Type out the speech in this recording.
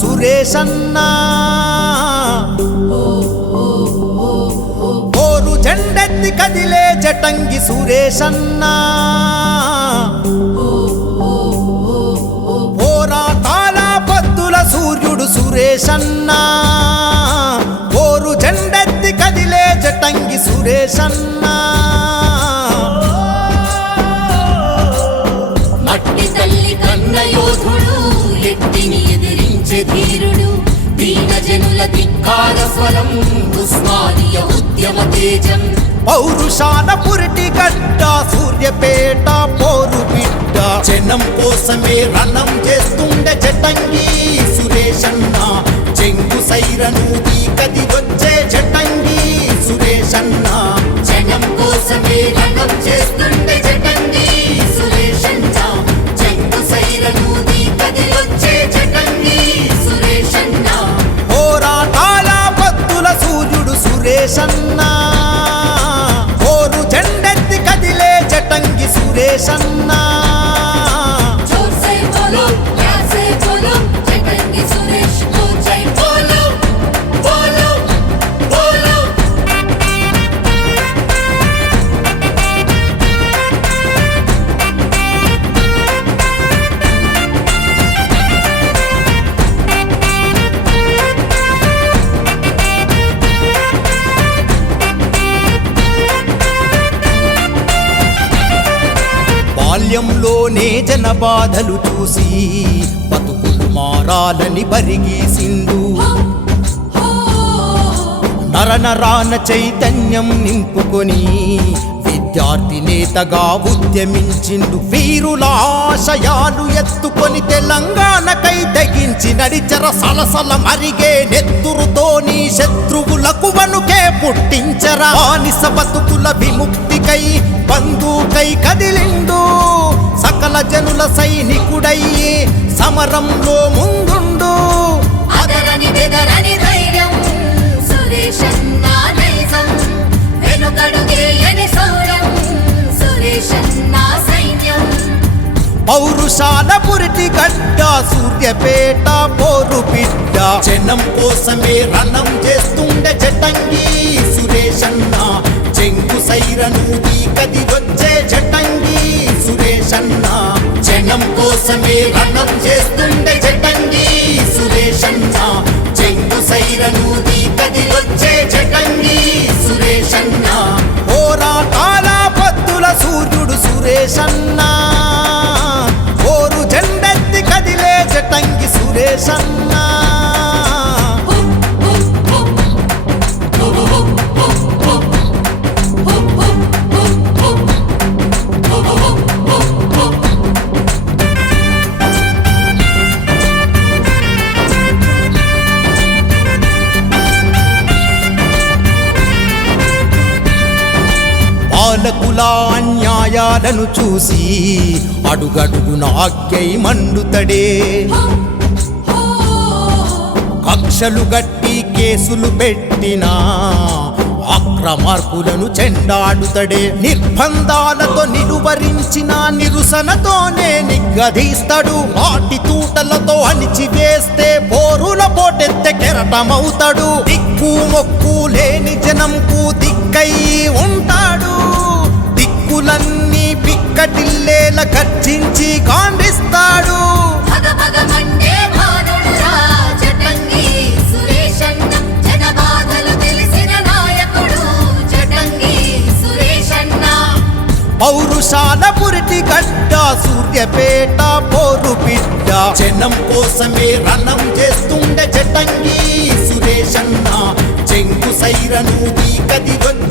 సురేషన్నా ఓరు జెండెత్తి కదిలే జటంగి సురేషన్నా పోరాటాల పద్దుల సూర్యుడు సురేషన్నా ఓరు జెండెత్తి కదిలే జటంగి సురేషన్నా ఎదిరించే ధీరుడు దీన జనుల ధిక్కార స్వరం ఉస్మానియ ఉద్యమ తేజం. పౌరుషాల పురిటి గడ్డ సూర్యపేట పోరు బిడ్డ. జనం కోసమే రణం చేస్తుండే జటంగి సురేషన్న. చెంగు సైరను కది సూర్యుడు ఓరు పోరు జెండెత్తి కదిలే జటంగి సురేషన్న. బాల్యంలోనే జన బాధలు చూసి బతుకులు మారాలని బరిగీసిండు నరనరాన చైతన్యం నింపుకొని విద్యార్థి నేతగా ఉద్యమించిండు. వీరుల ఆశయాలు ఎత్తుకొని తెలంగాణకై తెగించి నడిచర సలసల మరిగే నెత్తురుతోని శత్రువులకు వణుకే పుట్టించరా. నిస బతుకుల విముక్తికై బంధుకై కదిలిండు. సకల జనుల సైనికుడై సమరంలో ముందుండు. అదరని బెదరని ధైర్యం సురేషన్న నైజం. వెనుకడుగేయని శౌర్యం సురేషన్న సైన్యం. పౌరుషాల పురిటి గడ్డ సూర్యపేట పోరు బిడ్డ. జనం కోసమే రణం చేస్తుండే జటంగి. కోసమే రణం చేస్తుండే చెట్టంగి సురేషన్న. చెంగు సైరను కది వచ్చే జటంగి సురేషన్న. పోరాటాల పద్దుల సూర్యుడు సురేషన్న. ఓరు జెండెత్తి కదిలే చెట్టంగి సురేషన్నా. పాలకుల అన్యాయాలను చూసి అడుగడుగున ఆజ్ఞై మండుతడే. కక్షలు గట్టి కేసులు పెట్టినా అక్రమార్కులను చెండాడుతడే. నిర్బంధాలతో నిలువరించిన నిరుసనతోనే నిగ్గదీస్తాడు నాటి తూటలతో అణిచివేస్తే పోరుల పోటెత్తే కెరటమవుతాడు. దిక్కు మొక్కు లేని జనంకు జటంగి సురేషన్న. పౌరుషాల పురిటి గడ్డ సూర్యపేట పోరు బిడ్డ. జనం కోసమే రణం చేస్తుండే జటంగి సురేషన్న. చెంగు సైరను కది వచ్చే జటంగి